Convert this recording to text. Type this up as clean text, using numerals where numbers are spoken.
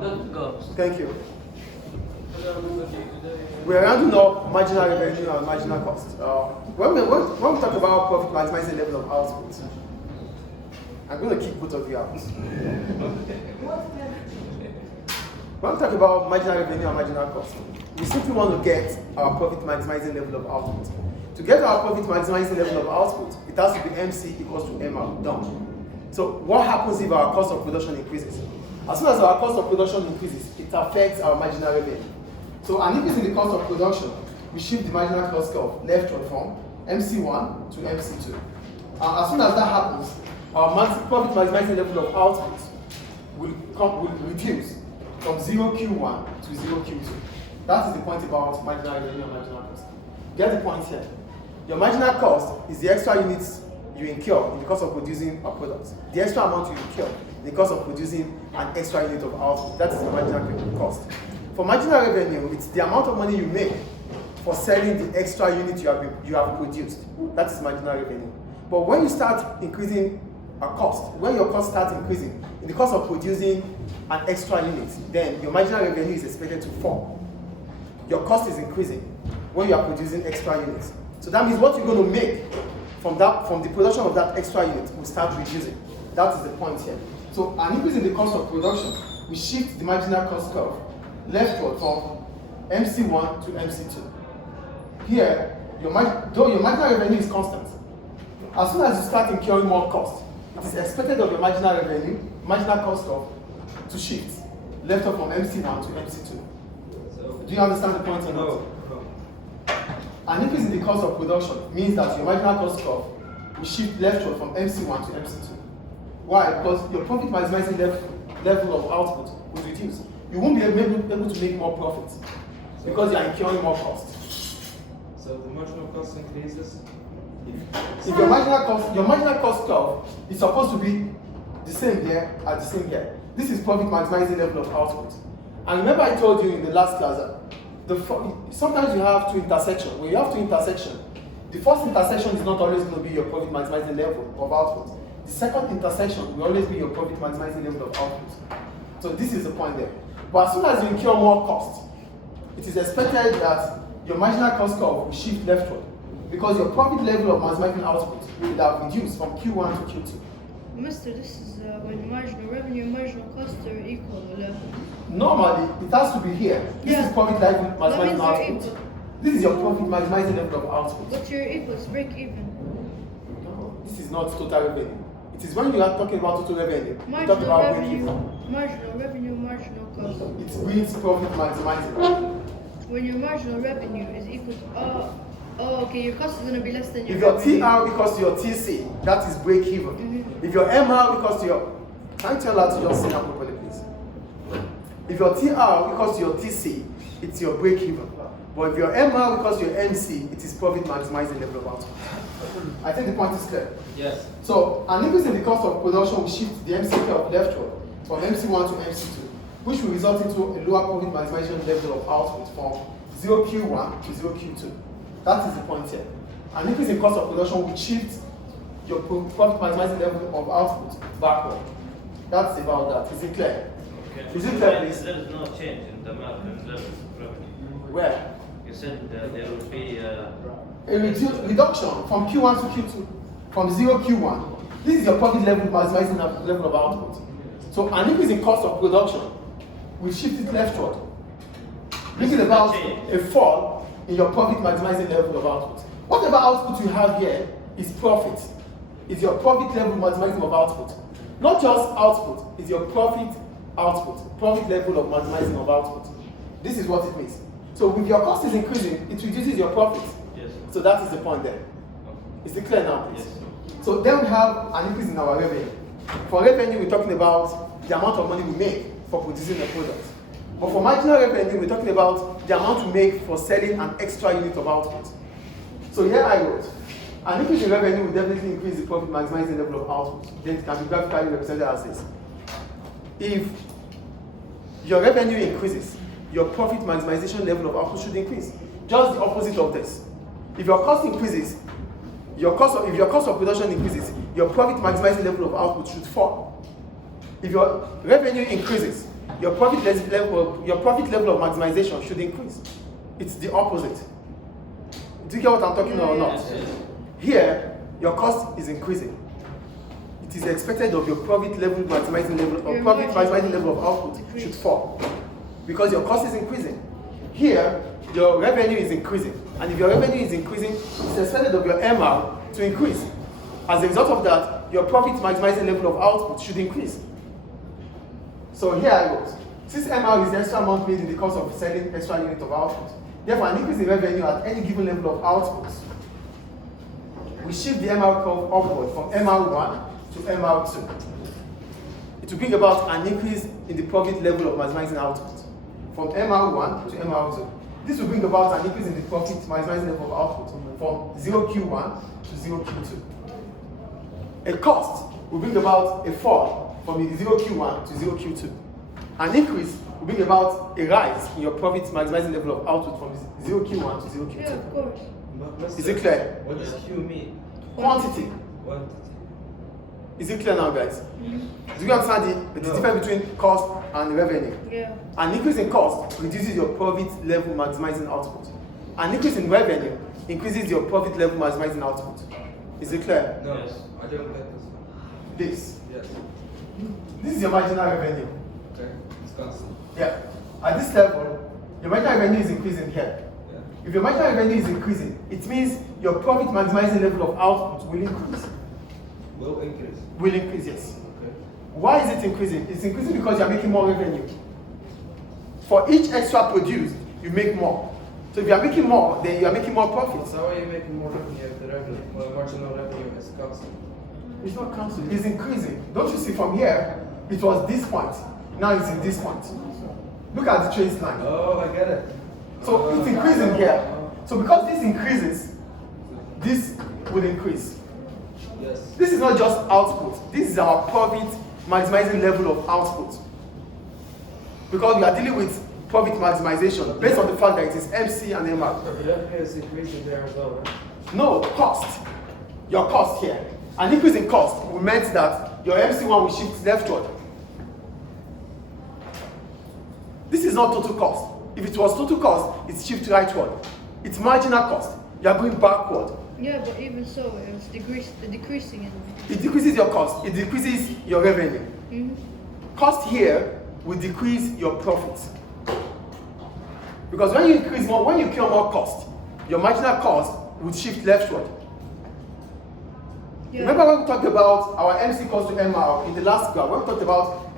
Thank you. We are rounding up marginal revenue and marginal cost. When we talk about profit maximizing level of output, I'm going to kick both of you out. When we talk about marginal revenue and marginal cost, we simply want to get our profit maximizing level of output. To get our profit maximizing level of output, it has to be MC equals to MR, done. So what happens if our cost of production increases? As soon as our cost of production increases, it affects our marginal revenue. So an increase in the cost of production, we shift the marginal cost curve leftward from MC1 to MC2. And as soon as that happens, our profit maximizing level of output will reduce from 0Q1 to 0Q2. That is the point about marginal revenue and marginal cost. Get the point here. Your marginal cost is the extra units you incur in the cost of producing a product. The extra amount you incur in the cost of producing an extra unit of output. That is the marginal cost. For marginal revenue, it's the amount of money you make for selling the extra unit you have produced. That is marginal revenue. But when you start increasing a cost, when your cost starts increasing in the cost of producing an extra unit, then your marginal revenue is expected to fall. Your cost is increasing when you are producing extra units. So that means what you're going to make from the production of that extra unit will start reducing. That is the point here. So an increase in the cost of production, we shift the marginal cost curve leftward from MC1 to MC2. Here, though your marginal revenue is constant, as soon as you start incurring more cost, it is expected of your marginal revenue, marginal cost curve, to shift leftward from MC1 to MC2. So, do you understand the point or not? No. An increase in the cost of production means that your marginal cost curve will shift leftward from MC1 to MC2. Why? Because your profit maximizing level of output will reduce. You won't be able to make more profits because you are incurring more costs. So the marginal cost increases? If your marginal cost curve is supposed to be the same here at the same here. This is profit maximizing level of output. And remember I told you in the last class that sometimes you have two intersections. When you have two intersections, the first intersection is not always going to be your profit maximizing level of output. The second intersection will always be your profit maximizing level of output. So this is the point there. But as soon as you incur more cost, it is expected that your marginal cost curve will shift leftward because your profit level of maximizing output will have reduced from Q1 to Q2. Mister, this is when marginal revenue and marginal costs are equal. Normally, it has to be here. This is profit level maximizing output. This is your profit maximizing level of output. But you're equal, it's break even. No, this is not total revenue. It is when you are talking about total revenue, you talk Marginal about revenue, break-even. marginal revenue, marginal cost. It brings profit maximizing. When your marginal revenue is equal to, okay, your cost is going to be less than your If your revenue. TR equals to your TC, that is break even. If your MR equals to your, can you tell her to just say that properly, please? If your TR equals to your TC, it's your break even. But if your MR equals to your MC, it is profit maximizing level of output. I think the point is clear. Yes. So an increase in the cost of production will shift the MC curve leftward from MC1 to MC2, which will result into a lower profit maximization level of output from 0Q1 to 0Q2. That is the point here. An increase in cost of production will shift your profit maximizing level of output backward. That's about that. Is it clear? Okay. Is it clear, please? There is no change in the market level of revenue. Where? You said there will be A reduction from Q1 to Q2, from 0Q1. This is your profit level maximizing level of output. So an increase in cost of production will shift it leftward, bringing about a fall in your profit maximizing level of output. Whatever output you have here is profit. It's your profit level maximizing of output. Not just output, it's your profit output, profit level of maximizing of output. This is what it means. So if your cost is increasing, it reduces your profit. Yes. So that is the point there. Is it clear now, please? Yes. So then we have an increase in our revenue. For revenue, we're talking about the amount of money we make for producing a product. But for marginal revenue, we're talking about the amount we make for selling an extra unit of output. So here I wrote, an increase in revenue will definitely increase the profit maximizing level of output. Then it can be graphically represented as this. If your revenue increases, your profit maximization level of output should increase. Just the opposite of this. If your cost increases, if your cost of production increases, your profit maximizing level of output should fall. If your revenue increases, your profit level of maximization should increase. It's the opposite. Do you get what I'm talking about or not? Yes, yes. Here, your cost is increasing. It is expected of your profit maximizing level of output should fall because your cost is increasing. Here, your revenue is increasing, and if your revenue is increasing, it's expected of your MR to increase. As a result of that, your profit maximizing level of output should increase. So here I go. Since MR is the extra amount made in the cost of selling extra unit of output, therefore an increase in revenue at any given level of output, we shift the MR curve upward from MR1 to MR2. It will bring about an increase in the profit level of maximizing output from MR1 to MR2. This will bring about an increase in the profit maximizing level of output from 0Q1 to 0Q2. A cost will bring about a fall from the 0Q1 to 0Q2. An increase will bring about a rise in your profit maximizing level of output from 0Q1 to 0Q2. Yeah, of course. Is it clear? What does Q mean? Quantity. Quantity. Is it clear now, guys? Do you understand the No. difference between cost and revenue? Yeah. An increase in cost reduces your profit level maximizing output. An increase in revenue increases your profit level maximizing output. Is it clear? No, Yes. I don't get this. This. Yes. This is your marginal revenue. Okay. It's constant. Yeah. At this level, your marginal revenue is increasing here. Yeah. If your marginal revenue is increasing, it means your profit maximizing level of output will increase. Will increase. Will increase, yes. Okay. Why is it increasing? It's increasing because you're making more revenue. For each extra produced, you make more. So if you are making more, then you are making more profits. So how are you making more revenue if the revenue, marginal revenue is constant? It's not cancelled, it's increasing. Don't you see from here, it was this point. Now it's in this point. Look at the trace line. Oh, I get it. So it's increasing here. So because this increases, this will increase. Yes. This is not just output. This is our profit maximizing level of output. Because we are dealing with profit maximization based on the fact that it is MC and MR. The revenue is increasing there as well, right? No, cost. Your cost here. An increase in cost will meant that your MC1 will shift leftward. This is not total cost. If it was total cost, it shifts rightward. It's marginal cost. You are going backward. Yeah, but even so, it's decreasing it. It decreases your cost. It decreases your revenue. Cost here will decrease your profits. Because when you increase more, when you incur more cost, your marginal cost would shift leftward. Yeah. Remember when we talked about our MC cost to MR in the last graph, when we talked about